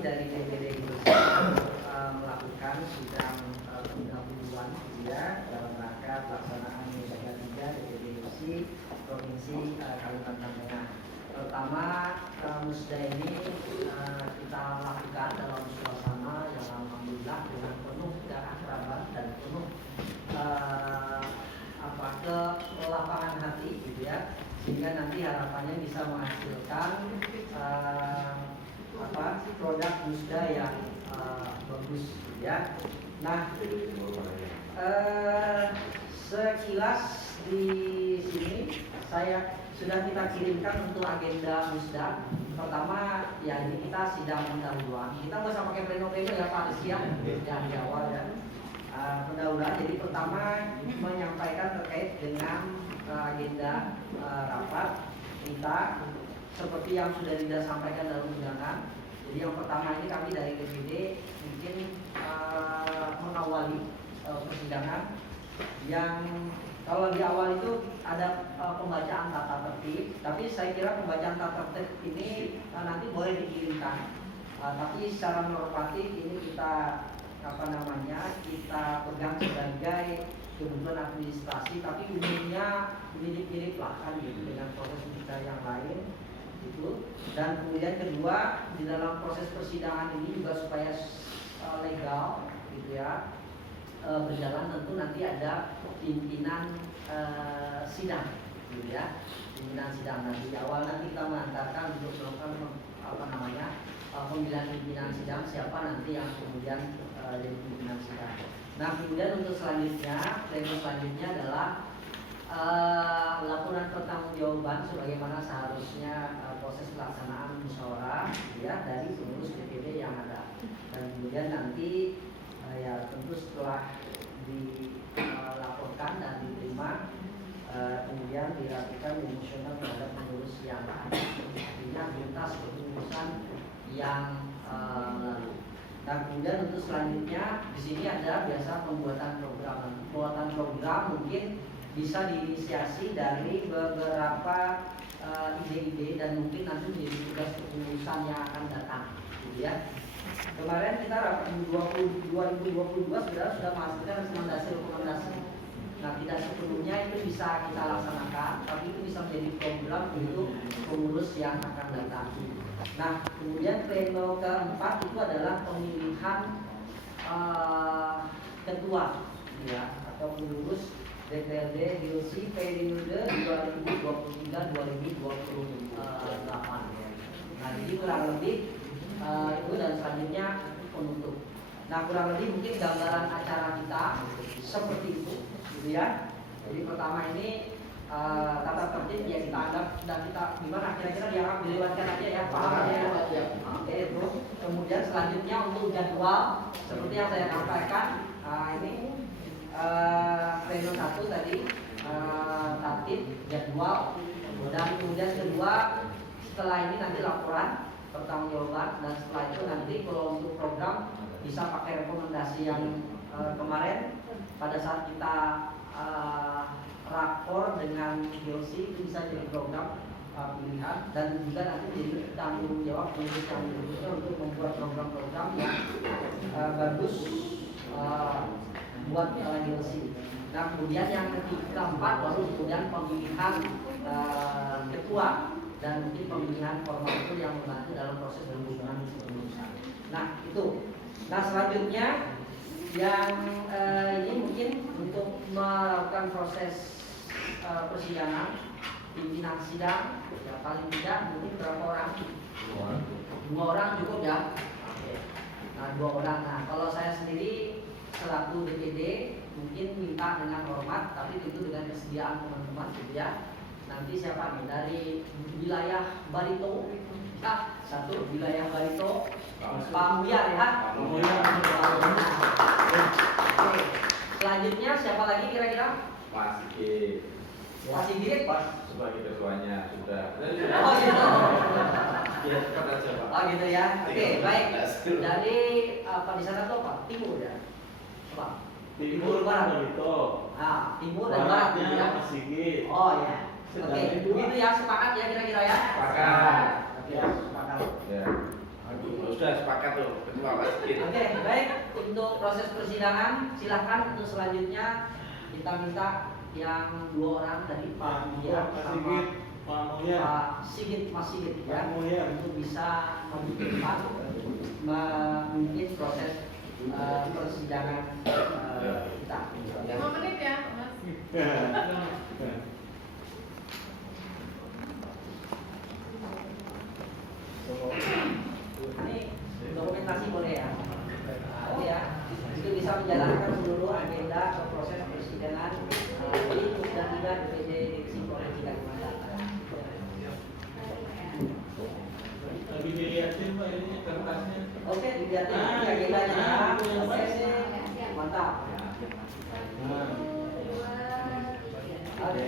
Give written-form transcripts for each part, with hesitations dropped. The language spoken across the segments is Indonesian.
dari DPD melakukan sidang pendahuluan ya dalam rangka pelaksanaan Musda 3 DPD Provinsi Kalimantan Tengah. Pertama, Musda ini kita lakukan dalam suasana yang alhamdulillah dengan penuh keakraban dan penuh kelapangan hati gitu ya, sehingga nanti harapannya bisa menghasilkan produk Musda yang bagus gitu ya. Nah, sekilas di sini sudah kita kirimkan untuk agenda Musda. Pertama ya ini kita sidang pendahuluan. Kita nggak usah pakai pleno-pleno ya Pak, siang yang di awal ya. Pendahuluan. Jadi pertama menyampaikan terkait dengan agenda rapat kita seperti yang sudah disampaikan dalam undangan. Jadi yang pertama ini kami dari DPD mungkin mengawali persidangan yang kalau di awal itu ada pembacaan tata tertib, tapi saya kira pembacaan tata tertib ini nanti boleh dikirimkan. Tapi secara normatif ini kita kita pegang sebagai kebutuhan administrasi, tapi umumnya mirip-mirip lah kan gitu dengan proses kita yang lain gitu. Dan kemudian kedua, di dalam proses persidangan ini juga supaya legal gitu ya berjalan, tentu nanti ada pimpinan sidang gitu ya, pimpinan sidang. Nanti di awal nanti kita mengantarkan untuk melakukan pemilihan pimpinan sidang, siapa nanti yang kemudian jadi pimpinan sidang. Nah kemudian untuk selanjutnya, pleno selanjutnya adalah laporan pertanggungjawaban sebagaimana seharusnya proses pelaksanaan musyawarah ya dari pengurus DPD yang ada. Dan kemudian nanti ya tentu setelah dilaporkan dan diterima kemudian dilakukan emosional terhadap pengurus yang ada, artinya lintas kepengurusan yang lalu. Dan kemudian untuk selanjutnya di sini ada biasa pembuatan program mungkin bisa diinisiasi dari beberapa ide-ide dan mungkin nanti menjadi tugas kepengurusan yang akan datang gitu ya. Kemarin kita rapat 2022 sudah menghasilkan rekomendasi. Nah tidak sepenuhnya itu bisa kita laksanakan, tapi itu bisa menjadi program untuk pengurus yang akan datang. Nah kemudian pleno keempat itu adalah pemilihan ketua ya atau pengurus DPRD Hilsi periode 2023-2028. Nah jadi kurang lebih itu dan selanjutnya penutup. Nah kurang lebih mungkin gambaran acara kita seperti itu gitu ya. Jadi pertama ini tata tertib ya kita anggap dan kita gimana kira-kira dianggap dilewatkan aja ya, paham aja ya. Oke, terus kemudian selanjutnya untuk jadwal seperti yang saya sampaikan ini pleno 1 tadi tertib jadwal, dan kemudian kedua setelah ini nanti laporan pertanggungjawaban, dan setelah itu nanti kalau untuk program bisa pakai rekomendasi yang kemarin pada saat kita rakor dengan Hilsi itu bisa jadi program pilihan, dan juga nanti jadi tanggung jawab pengurus yang berikutnya untuk membuat program-program yang bagus buat Hilsi. Nah kemudian yang keempat baru kemudian pemilihan ketua dan mungkin pemilihan formal itu yang membantu dalam proses pengurusan kepengurusan. Nah itu. Nah selanjutnya yang ini mungkin untuk melakukan proses persidangan pimpinan sidang ya, paling tidak mungkin berapa orang? 2 orang cukup ya. Oke. Nah 2 orang. Nah kalau saya sendiri selaku DPD mungkin minta dengan hormat, tapi tentu dengan kesediaan teman-teman gitu ya. Nanti siapa nih dari wilayah Barito? Nah, 1 wilayah Barito, Pak Muyar ya. Oke. Selanjutnya siapa lagi kira-kira? Pak Sigit. Pak Sigit? Pas sebagai ketuanya sudah. Oh gitu. Ya, kata aja Pak. Oh gitu ya. Oke, baik. Dari apa di sana tuh Pak? Timur ya? Apa? Timur barat Barito. Ah, timur dan barat ya. Pak Sigit. Oh ya. Oke, begitu ya, sepakat ya kira-kira ya? Sepakat. Oke, sepakat. Ya. Agus sudah sepakat tuh ketua Masjid. Oke, baik. Untuk proses persidangan, silakan untuk selanjutnya kita minta yang 2 orang dari Pak Mulia sama Pak Sigit, Mas Sigit ya, untuk bisa memimpin proses persidangan kita. 5 menit ya, Mas. Ini dokumentasi boleh ya? Oh ya, itu bisa menjalankan seluruh agenda atau proses persidangan di dan tidak DPD Direksi Provinsi Kalimantan. Lagi dilihatin Pak ini kertasnya. Oke, dilihatin agendanya. Oke, mantap. Oke.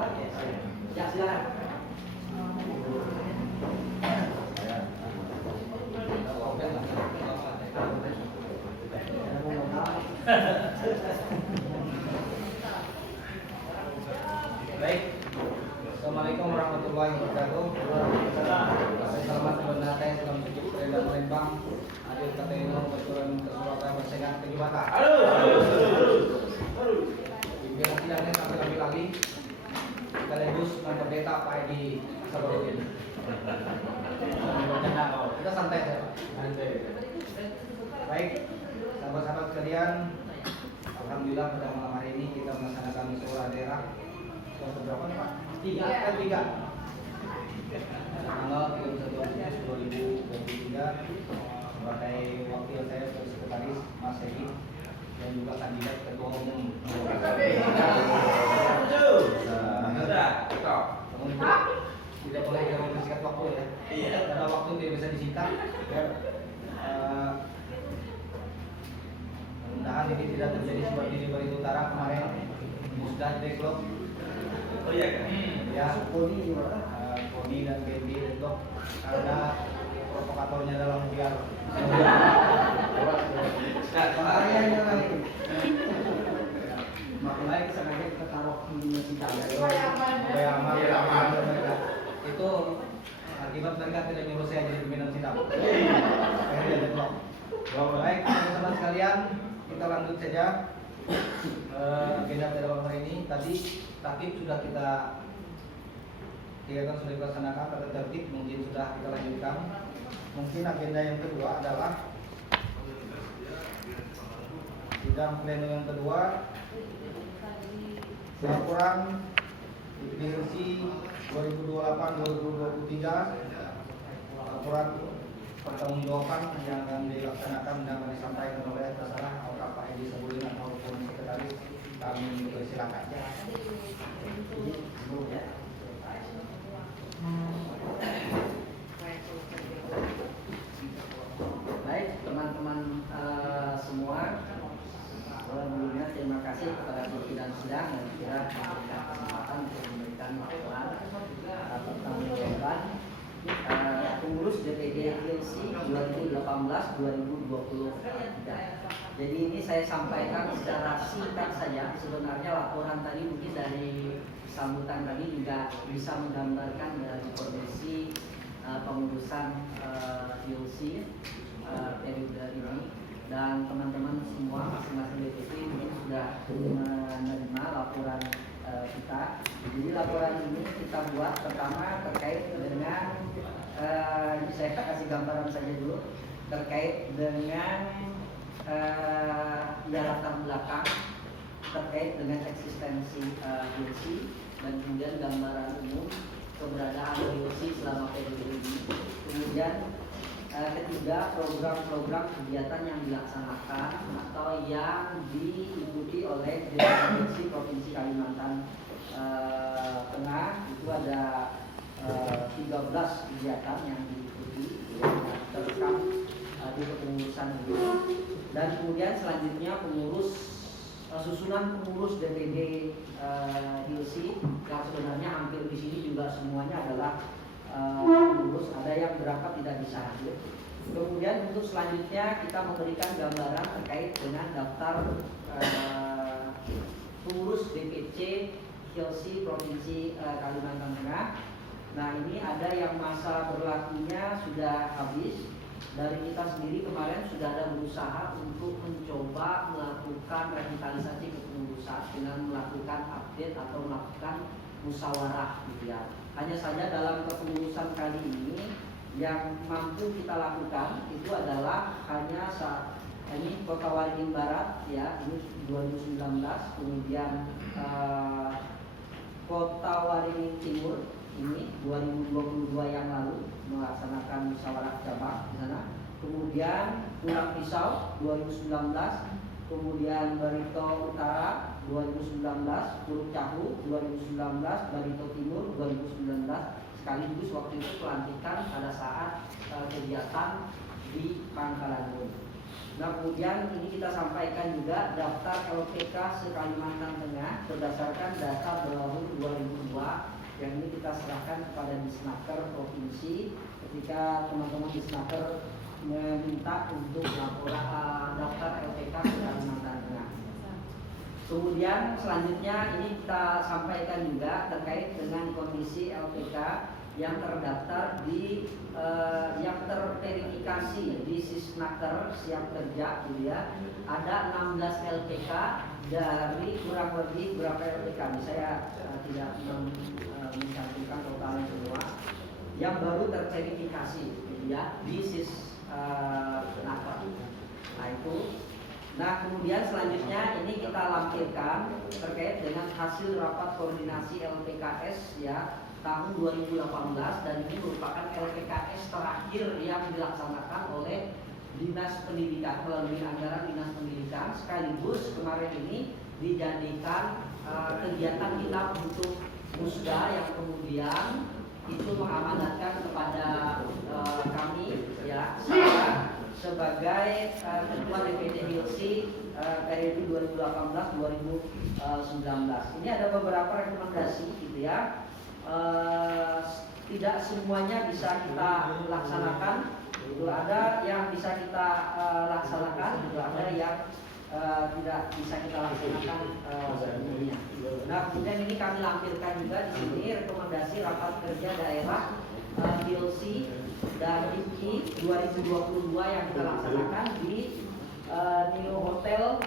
Oke, ya silakan. Baik, Assalamualaikum warahmatullahi wabarakatuh. Selamat sebenarnya, salam sejuk dari Palembang. Hadir KTNO Keturunan ke Surabaya bersengat ke Jumata. Pimpinan sidangnya sampai lagi sekaligus memperdeta Pak Edi Sabarudin. Kita santai ya Pak. Baik, sahabat-sahabat sekalian, alhamdulillah pada malam hari ini kita melaksanakan musyawarah daerah yang keberapa nih Pak? 3. Tanggal 31 Agustus 2023 sebagai wakil saya sebagai sekretaris Mas Edi dan juga kandidat ketua umum. Tidak boleh kita mempersingkat waktu ya. Karena waktu tidak bisa disita. Mudah-mudahan ini tidak terjadi seperti di Bali Utara kemarin sudah deadlock. Oh iya kan? Ya, Koni dan Bendi deadlock karena provokatornya dalam biar. Makanya sengaja kita taruh di sidang. Supaya aman mereka. Itu akibat mereka tidak nyuruh saya jadi pimpinan sidang. Akhirnya deadlock. Baik, teman-teman sekalian, kita lanjut saja agenda pada malam hari ini. Tadi takib sudah kita sudah dilaksanakan pada tertib, mungkin sudah kita lanjutkan. Mungkin agenda yang kedua adalah sidang pleno yang kedua, laporan direksi 2028-2023, laporan pertanggungjawaban yang akan dilaksanakan dan akan disampaikan oleh terserah apakah Pak Edi Sabarudin ataupun sekretaris, kami persilakan. Baik teman-teman semua, sebelumnya terima kasih kepada pimpinan sidang yang sudah memberikan kesempatan untuk memberikan laporan pertanggungjawaban pengurus DPD ILC 2018-2023. Jadi ini saya sampaikan secara singkat saja. Sebenarnya laporan tadi mungkin dari sambutan tadi juga bisa menggambarkan dari kondisi pengurusan ILC periode ini, dan teman-teman semua masing-masing DPD ini sudah menerima laporan kita. Jadi laporan ini kita buat pertama terkait dengan ini saya kasih gambaran saja dulu terkait dengan latar belakang terkait dengan eksistensi ILC dan kemudian gambaran umum keberadaan ILC selama periode ini. Kemudian ketiga, program-program kegiatan yang dilaksanakan atau yang diikuti oleh Direksi Provinsi Kalimantan Tengah, itu ada 13 kegiatan yang diikuti yang terekam di kepengurusan ini. Dan kemudian selanjutnya susunan pengurus DPD ILC yang sebenarnya hampir di sini juga semuanya adalah pengurus, ada yang berangkat tidak bisa hadir. Kemudian untuk selanjutnya kita memberikan gambaran terkait dengan daftar pengurus DPC ILC Provinsi Kalimantan Tengah Nah ini ada yang masa berlakunya sudah habis. Dari kita sendiri kemarin sudah ada berusaha untuk mencoba melakukan revitalisasi kepengurusan dengan melakukan update atau melakukan musyawarah gitu ya. Hanya saja dalam kepengurusan kali ini yang mampu kita lakukan itu adalah hanya ini Kota Waringin Barat ya, ini 2019, kemudian Kota Waringin Timur ini 2022 yang lalu melaksanakan musyawarah cabang di sana. Kemudian Pulang Pisau 2019, kemudian Barito Utara 2019, Curug Cahu 2019, Barito Timur 2019, sekaligus waktu itu pelantikan pada saat kegiatan di Pangkalan Bun. Nah kemudian ini kita sampaikan juga daftar LPK se-Kalimantan Tengah berdasarkan data tahun 2002 yang ini kita serahkan kepada Disnaker Provinsi ketika teman-teman Disnaker meminta untuk laporan daftar LPK se-Kalimantan Tengah. Kemudian selanjutnya ini kita sampaikan juga terkait dengan kondisi LPK yang terdaftar di yang terverifikasi di Sisnaker Siap Kerja gitu ya. Ada 16 LPK dari kurang lebih berapa LPK? Saya tidak mencantumkan totalnya semua. Yang baru terverifikasi gitu ya di Sisnaker. Nah itu. Nah kemudian selanjutnya ini kita lampirkan terkait dengan hasil rapat koordinasi LPKS ya tahun 2018 dan ini merupakan LPKS terakhir yang dilaksanakan oleh Dinas Pendidikan melalui anggaran Dinas Pendidikan, sekaligus kemarin ini dijadikan kegiatan kita untuk musda yang kemudian itu mengamanatkan kepada kami ya saya sebagai Ketua DPD HILSI periode 2018-2019. Ini ada beberapa rekomendasi gitu ya. Tidak semuanya bisa kita laksanakan. Itu ada yang bisa kita laksanakan, juga ada yang tidak bisa kita laksanakan sepenuhnya. Nah, kemudian ini kami lampirkan juga di sini rekomendasi rapat kerja daerah HILSI dan IPI 2022 yang kita laksanakan di New Hotel